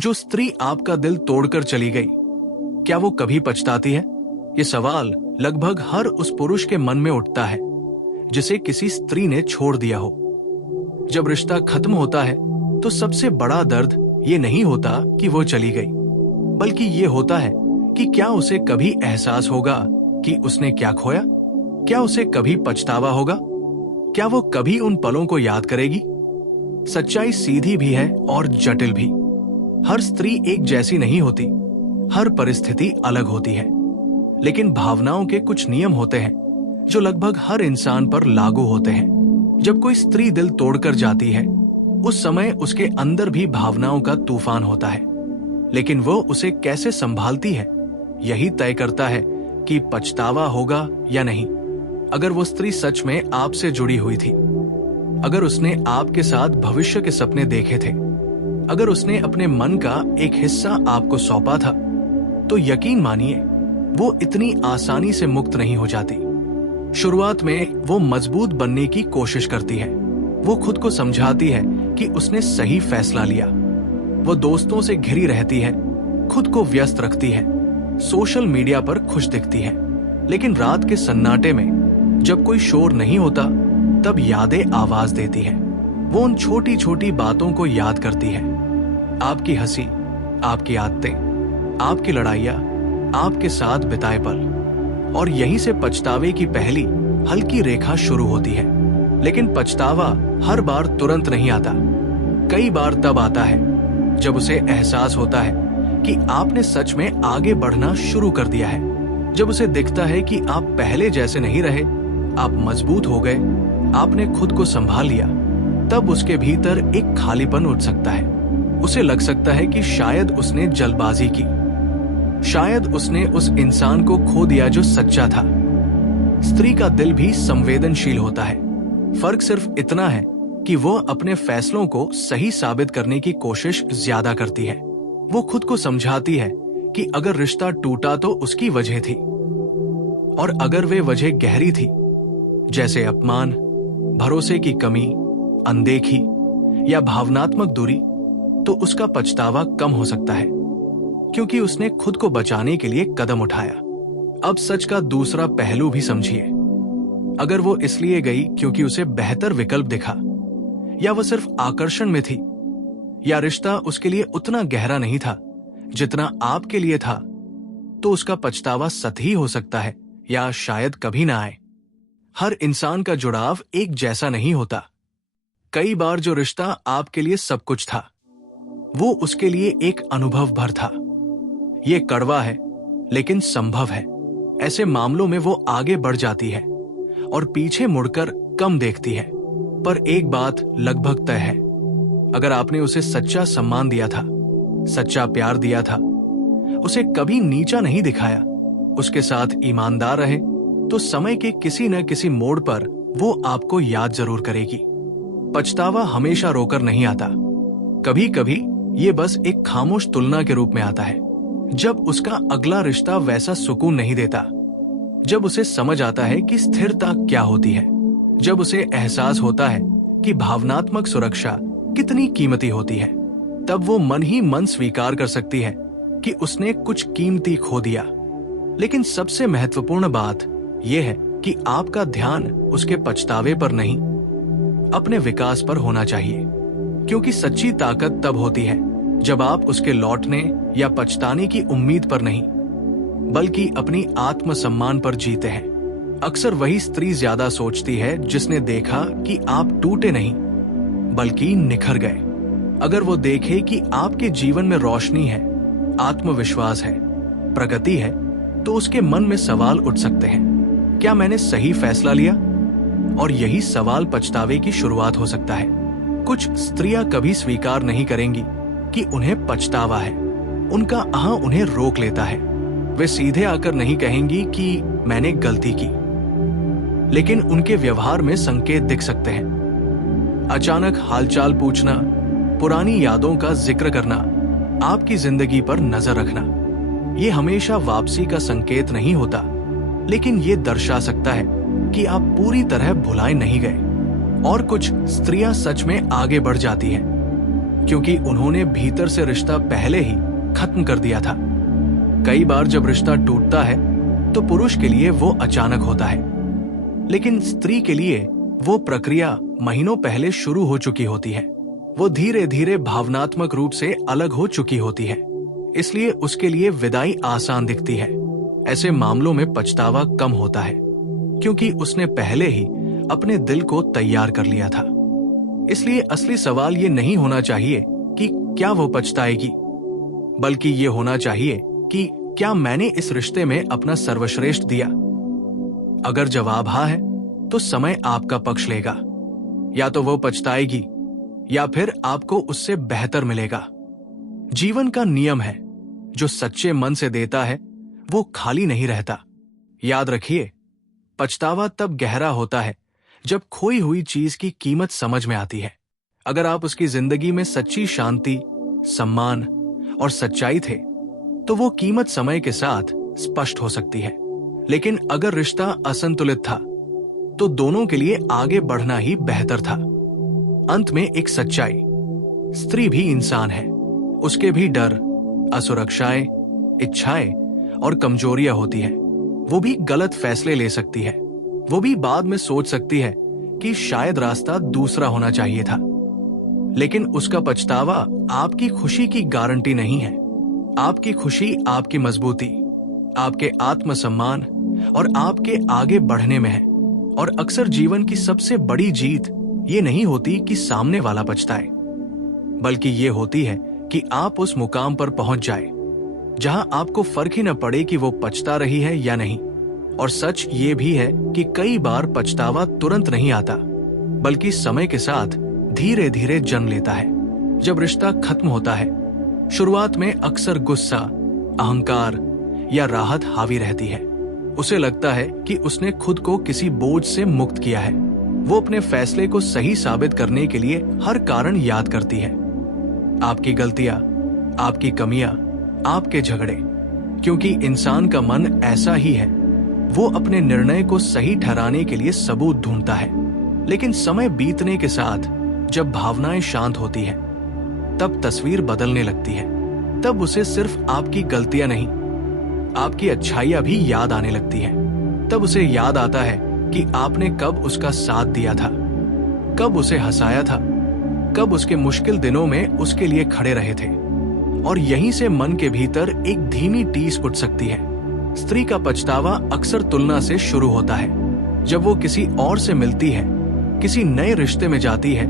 जो स्त्री आपका दिल तोड़कर चली गई, क्या वो कभी पछताती है? ये सवाल लगभग हर उस पुरुष के मन में उठता है जिसे किसी स्त्री ने छोड़ दिया हो। जब रिश्ता खत्म होता है तो सबसे बड़ा दर्द ये नहीं होता कि वो चली गई, बल्कि ये होता है कि क्या उसे कभी एहसास होगा कि उसने क्या खोया? क्या उसे कभी पछतावा होगा? क्या वो कभी उन पलों को याद करेगी? सच्चाई सीधी भी है और जटिल भी। हर स्त्री एक जैसी नहीं होती, हर परिस्थिति अलग होती है, लेकिन भावनाओं के कुछ नियम होते हैं जो लगभग हर इंसान पर लागू होते हैं। जब कोई स्त्री दिल तोड़कर जाती है, उस समय उसके अंदर भी भावनाओं का तूफान होता है, लेकिन वो उसे कैसे संभालती है यही तय करता है कि पछतावा होगा या नहीं। अगर वो स्त्री सच में आपसे जुड़ी हुई थी, अगर उसने आपके साथ भविष्य के सपने देखे थे, अगर उसने अपने मन का एक हिस्सा आपको सौंपा था, तो यकीन मानिए वो इतनी आसानी से मुक्त नहीं हो जाती। शुरुआत में वो मजबूत बनने की कोशिश करती है। वो खुद को समझाती है कि उसने सही फैसला लिया। वो दोस्तों से घिरी रहती है, खुद को व्यस्त रखती है, सोशल मीडिया पर खुश दिखती है। लेकिन रात के सन्नाटे में जब कोई शोर नहीं होता, तब यादें आवाज देती है। वो उन छोटी छोटी बातों को याद करती है। आपकी हंसी, आपकी आदतें, आपकी लड़ाइयाँ, आपके साथ बिताए पल। और यहीं से पछतावे की पहली हल्की रेखा शुरू होती है। लेकिन पछतावा हर बार तुरंत नहीं आता। कई बार तब आता है जब उसे एहसास होता है कि आपने सच में आगे बढ़ना शुरू कर दिया है। जब उसे दिखता है कि आप पहले जैसे नहीं रहे, आप मजबूत हो गए, आपने खुद को संभाल लिया। तब उसके भीतर एक खालीपन उठ सकता है। उसे लग सकता है कि शायद उसने जल्दबाजी की, शायद उसने उस इंसान को खो दिया जो सच्चा था। स्त्री का दिल भी संवेदनशील होता है। फर्क सिर्फ इतना है कि वो अपने फैसलों को सही साबित करने की कोशिश ज्यादा करती है। वो खुद को समझाती है कि अगर रिश्ता टूटा तो उसकी वजह थी, और अगर वे वजह गहरी थी, जैसे अपमान, भरोसे की कमी, अनदेखी या भावनात्मक दूरी, तो उसका पछतावा कम हो सकता है, क्योंकि उसने खुद को बचाने के लिए कदम उठाया। अब सच का दूसरा पहलू भी समझिए। अगर वो इसलिए गई क्योंकि उसे बेहतर विकल्प दिखा, या वो सिर्फ आकर्षण में थी, या रिश्ता उसके लिए उतना गहरा नहीं था जितना आपके लिए था, तो उसका पछतावा सतही हो सकता है या शायद कभी ना आए। हर इंसान का जुड़ाव एक जैसा नहीं होता। कई बार जो रिश्ता आपके लिए सब कुछ था, वो उसके लिए एक अनुभव भर था। ये कड़वा है लेकिन संभव है। ऐसे मामलों में वो आगे बढ़ जाती है और पीछे मुड़कर कम देखती है। पर एक बात लगभग तय है, अगर आपने उसे सच्चा सम्मान दिया था, सच्चा प्यार दिया था, उसे कभी नीचा नहीं दिखाया, उसके साथ ईमानदार रहे, तो समय के किसी न किसी मोड़ पर वो आपको याद जरूर करेगी। पछतावा हमेशा रोकर नहीं आता। कभी कभी ये बस एक खामोश तुलना के रूप में आता है। जब उसका अगला रिश्ता वैसा सुकून नहीं देता, जब उसे समझ आता है कि स्थिरता क्या होती है, जब उसे एहसास होता है कि भावनात्मक सुरक्षा कितनी कीमती होती है, तब वो मन ही मन स्वीकार कर सकती है कि उसने कुछ कीमती खो दिया। लेकिन सबसे महत्वपूर्ण बात यह है कि आपका ध्यान उसके पछतावे पर नहीं, अपने विकास पर होना चाहिए। क्योंकि सच्ची ताकत तब होती है जब आप उसके लौटने या पछताने की उम्मीद पर नहीं, बल्कि अपनी आत्मसम्मान पर जीते हैं। अक्सर वही स्त्री ज्यादा सोचती है जिसने देखा कि आप टूटे नहीं बल्कि निखर गए। अगर वो देखे कि आपके जीवन में रोशनी है, आत्मविश्वास है, प्रगति है, तो उसके मन में सवाल उठ सकते हैं, क्या मैंने सही फैसला लिया? और यही सवाल पछतावे की शुरुआत हो सकता है। कुछ स्त्रियां कभी स्वीकार नहीं करेंगी कि उन्हें पछतावा है। उनका अहं उन्हें रोक लेता है। वे सीधे आकर नहीं कहेंगी कि मैंने गलती की, लेकिन उनके व्यवहार में संकेत दिख सकते हैं। अचानक हालचाल पूछना, पुरानी यादों का जिक्र करना, आपकी जिंदगी पर नजर रखना, ये हमेशा वापसी का संकेत नहीं होता, लेकिन ये दर्शा सकता है कि आप पूरी तरह भुलाए नहीं गए। और कुछ स्त्रियां सच में आगे बढ़ जाती हैं क्योंकि उन्होंने भीतर से रिश्ता पहले ही खत्म कर दिया था। कई बार जब रिश्ता टूटता है तो पुरुष के लिए वो अचानक होता है, लेकिन स्त्री के लिए वो प्रक्रिया महीनों पहले शुरू हो चुकी होती है। वो धीरे धीरे भावनात्मक रूप से अलग हो चुकी होती है, इसलिए उसके लिए विदाई आसान दिखती है। ऐसे मामलों में पछतावा कम होता है, क्योंकि उसने पहले ही अपने दिल को तैयार कर लिया था। इसलिए असली सवाल ये नहीं होना चाहिए कि क्या वो पछताएगी, बल्कि ये होना चाहिए कि क्या मैंने इस रिश्ते में अपना सर्वश्रेष्ठ दिया। अगर जवाब हाँ है तो समय आपका पक्ष लेगा। या तो वो पछताएगी या फिर आपको उससे बेहतर मिलेगा। जीवन का नियम है, जो सच्चे मन से देता है वो खाली नहीं रहता। याद रखिए, पछतावा तब गहरा होता है जब खोई हुई चीज की कीमत समझ में आती है। अगर आप उसकी जिंदगी में सच्ची शांति, सम्मान और सच्चाई थे तो वो कीमत समय के साथ स्पष्ट हो सकती है। लेकिन अगर रिश्ता असंतुलित था तो दोनों के लिए आगे बढ़ना ही बेहतर था। अंत में एक सच्चाई, स्त्री भी इंसान है, उसके भी डर, असुरक्षाएं, इच्छाएं और कमजोरियां होती हैं। वो भी गलत फैसले ले सकती है। वो भी बाद में सोच सकती है कि शायद रास्ता दूसरा होना चाहिए था। लेकिन उसका पछतावा आपकी खुशी की गारंटी नहीं है। आपकी खुशी आपकी मजबूती, आपके आत्मसम्मान और आपके आगे बढ़ने में है। और अक्सर जीवन की सबसे बड़ी जीत ये नहीं होती कि सामने वाला पछताए, बल्कि ये होती है कि आप उस मुकाम पर पहुंच जाए जहां आपको फर्क ही न पड़े कि वो पछता रही है या नहीं। और सच ये भी है कि कई बार पछतावा तुरंत नहीं आता, बल्कि समय के साथ धीरे धीरे जन्म लेता है। जब रिश्ता खत्म होता है, शुरुआत में अक्सर गुस्सा, अहंकार या राहत हावी रहती है। उसे लगता है कि उसने खुद को किसी बोझ से मुक्त किया है। वो अपने फैसले को सही साबित करने के लिए हर कारण याद करती है, आपकी गलतियां, आपकी कमियां, आपके झगड़े। क्योंकि इंसान का मन ऐसा ही है, वो अपने निर्णय को सही ठहराने के लिए सबूत ढूंढता है। लेकिन समय बीतने के साथ जब भावनाएं शांत होती हैं, तब तस्वीर बदलने लगती है। तब उसे सिर्फ आपकी गलतियां नहीं, आपकी अच्छाइयां भी याद आने लगती हैं। तब उसे याद आता है कि आपने कब उसका साथ दिया था, कब उसे हंसाया था, कब उसके मुश्किल दिनों में उसके लिए खड़े रहे थे। और यहीं से मन के भीतर एक धीमी टीस उठ सकती है। स्त्री का पछतावा अक्सर तुलना से शुरू होता है। जब वो किसी और से मिलती है, किसी नए रिश्ते में जाती है,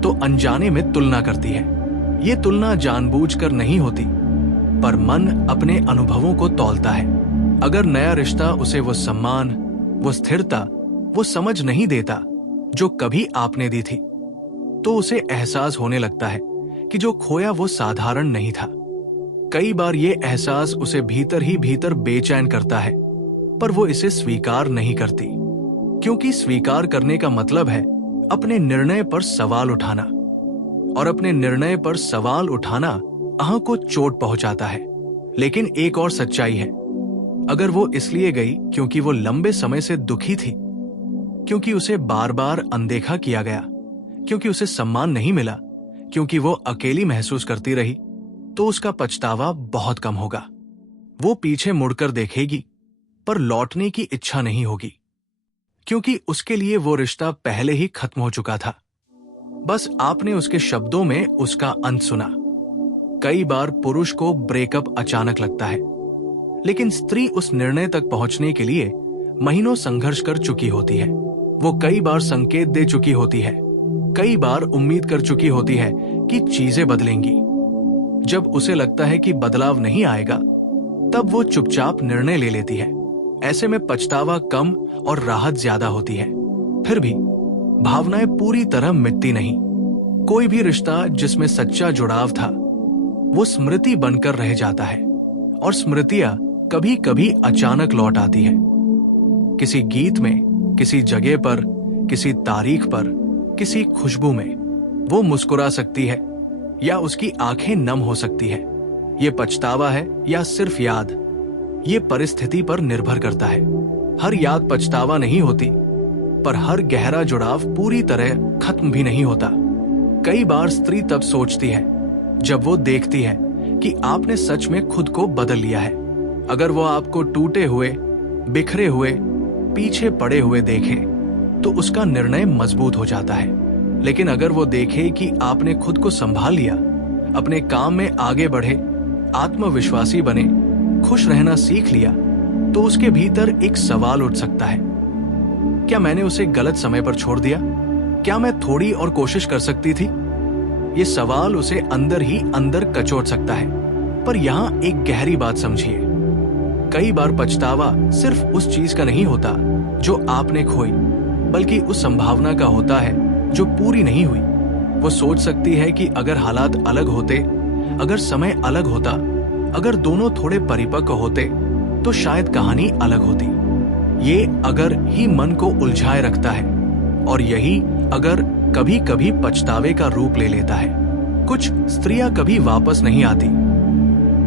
तो अनजाने में तुलना करती है। ये तुलना जानबूझकर नहीं होती, पर मन अपने अनुभवों को तौलता है। अगर नया रिश्ता उसे वो सम्मान, वो स्थिरता, वो समझ नहीं देता जो कभी आपने दी थी, तो उसे एहसास होने लगता है कि जो खोया वो साधारण नहीं था। कई बार ये एहसास उसे भीतर ही भीतर बेचैन करता है, पर वो इसे स्वीकार नहीं करती, क्योंकि स्वीकार करने का मतलब है अपने निर्णय पर सवाल उठाना, और अपने निर्णय पर सवाल उठाना आह को चोट पहुंचाता है। लेकिन एक और सच्चाई है, अगर वो इसलिए गई क्योंकि वो लंबे समय से दुखी थी, क्योंकि उसे बार बार अनदेखा किया गया, क्योंकि उसे सम्मान नहीं मिला, क्योंकि वो अकेली महसूस करती रही, तो उसका पछतावा बहुत कम होगा। वो पीछे मुड़कर देखेगी, पर लौटने की इच्छा नहीं होगी, क्योंकि उसके लिए वो रिश्ता पहले ही खत्म हो चुका था। बस आपने उसके शब्दों में उसका अंत सुना। कई बार पुरुष को ब्रेकअप अचानक लगता है, लेकिन स्त्री उस निर्णय तक पहुंचने के लिए महीनों संघर्ष कर चुकी होती है। वो कई बार संकेत दे चुकी होती है, कई बार उम्मीद कर चुकी होती है कि चीजें बदलेंगी। जब उसे लगता है कि बदलाव नहीं आएगा, तब वो चुपचाप निर्णय ले लेती है। ऐसे में पछतावा कम और राहत ज्यादा होती है। फिर भी भावनाएं पूरी तरह मिटती नहीं। कोई भी रिश्ता जिसमें सच्चा जुड़ाव था, वो स्मृति बनकर रह जाता है, और स्मृतियां कभी कभी अचानक लौट आती है। किसी गीत में, किसी जगह पर, किसी तारीख पर, किसी खुशबू में वो मुस्कुरा सकती है, या उसकी आंखें नम हो सकती है। ये पछतावा है या सिर्फ याद, ये परिस्थिति पर निर्भर करता है। हर याद पछतावा नहीं होती, पर हर गहरा जुड़ाव पूरी तरह खत्म भी नहीं होता। कई बार स्त्री तब सोचती है जब वो देखती है कि आपने सच में खुद को बदल लिया है। अगर वो आपको टूटे हुए, बिखरे हुए, पीछे पड़े हुए देखे तो उसका निर्णय मजबूत हो जाता है। लेकिन अगर वो देखे कि आपने खुद को संभाल लिया, अपने काम में आगे बढ़े, आत्मविश्वासी बने, खुश रहना सीख लिया, तो उसके भीतर एक सवाल उठ सकता है, क्या मैंने उसे गलत समय पर छोड़ दिया? क्या मैं थोड़ी और कोशिश कर सकती थी? ये सवाल उसे अंदर ही अंदर कचोट सकता है। पर यहाँ एक गहरी बात समझिए, कई बार पछतावा सिर्फ उस चीज का नहीं होता जो आपने खोई, बल्कि उस संभावना का होता है जो पूरी नहीं हुई। वो सोच सकती है कि अगर हालात अलग होते, अगर समय अलग होता, अगर दोनों थोड़े परिपक्व होते तो शायद कहानी अलग होती। ये अगर ही मन को उलझाए रखता है, और यही अगर कभी कभी पछतावे का रूप ले लेता है। कुछ स्त्रियां कभी वापस नहीं आती,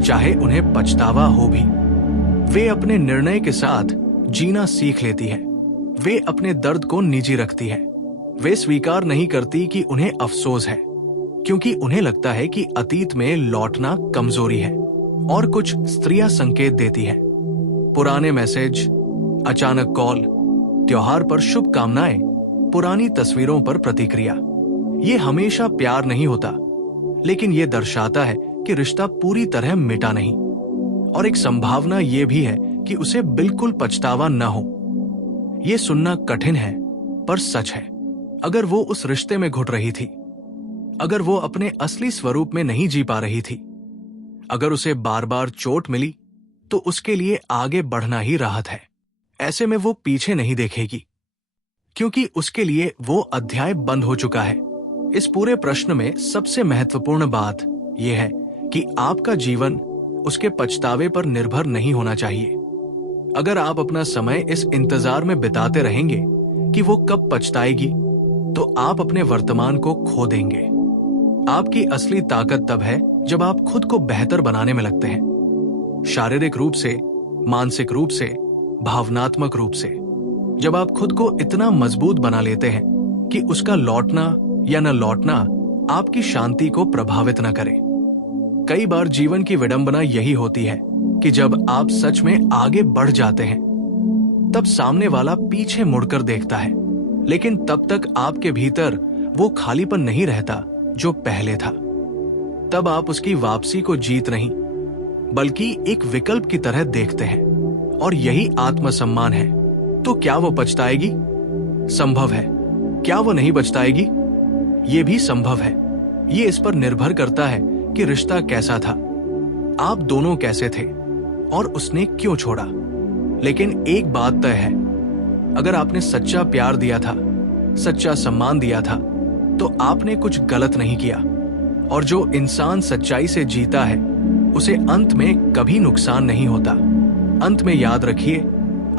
चाहे उन्हें पछतावा हो भी। वे अपने निर्णय के साथ जीना सीख लेती है। वे अपने दर्द को निजी रखती है। वे स्वीकार नहीं करती कि उन्हें अफसोस है, क्योंकि उन्हें लगता है कि अतीत में लौटना कमजोरी है। और कुछ स्त्रियां संकेत देती हैं, पुराने मैसेज, अचानक कॉल, त्योहार पर शुभकामनाएं, पुरानी तस्वीरों पर प्रतिक्रिया। ये हमेशा प्यार नहीं होता, लेकिन ये दर्शाता है कि रिश्ता पूरी तरह मिटा नहीं। और एक संभावना ये भी है कि उसे बिल्कुल पछतावा न हो। ये सुनना कठिन है, पर सच है। अगर वो उस रिश्ते में घुट रही थी, अगर वो अपने असली स्वरूप में नहीं जी पा रही थी, अगर उसे बार बार चोट मिली, तो उसके लिए आगे बढ़ना ही राहत है। ऐसे में वो पीछे नहीं देखेगी, क्योंकि उसके लिए वो अध्याय बंद हो चुका है। इस पूरे प्रश्न में सबसे महत्वपूर्ण बात यह है कि आपका जीवन उसके पछतावे पर निर्भर नहीं होना चाहिए। अगर आप अपना समय इस इंतजार में बिताते रहेंगे कि वो कब पछताएगी, तो आप अपने वर्तमान को खो देंगे। आपकी असली ताकत तब है जब आप खुद को बेहतर बनाने में लगते हैं, शारीरिक रूप से, मानसिक रूप से, भावनात्मक रूप से। जब आप खुद को इतना मजबूत बना लेते हैं कि उसका लौटना या न लौटना आपकी शांति को प्रभावित न करे। कई बार जीवन की विडंबना यही होती है कि जब आप सच में आगे बढ़ जाते हैं, तब सामने वाला पीछे मुड़कर देखता है, लेकिन तब तक आपके भीतर वो खालीपन नहीं रहता जो पहले था। तब आप उसकी वापसी को जीत नहीं, बल्कि एक विकल्प की तरह देखते हैं। और यही आत्मसम्मान है। तो क्या वो पछताएगी? संभव है। क्या वो नहीं पछताएगी? ये भी संभव है। ये इस पर निर्भर करता है कि रिश्ता कैसा था, आप दोनों कैसे थे, और उसने क्यों छोड़ा। लेकिन एक बात तय है, अगर आपने सच्चा प्यार दिया था, सच्चा सम्मान दिया था, तो आपने कुछ गलत नहीं किया। और जो इंसान सच्चाई से जीता है, उसे अंत में कभी नुकसान नहीं होता। अंत में याद रखिए,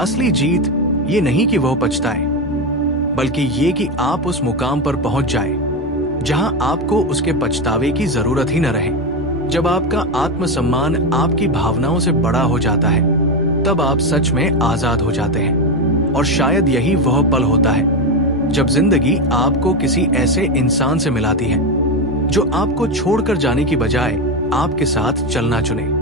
असली जीत ये नहीं कि वह पछताए, बल्कि ये कि आप उस मुकाम पर पहुंच जाए जहां आपको उसके पछतावे की जरूरत ही न रहे। जब आपका आत्मसम्मान आपकी भावनाओं से बड़ा हो जाता है, तब आप सच में आजाद हो जाते हैं। और शायद यही वह पल होता है जब जिंदगी आपको किसी ऐसे इंसान से मिलाती है जो आपको छोड़कर जाने की बजाय आपके साथ चलना चुने।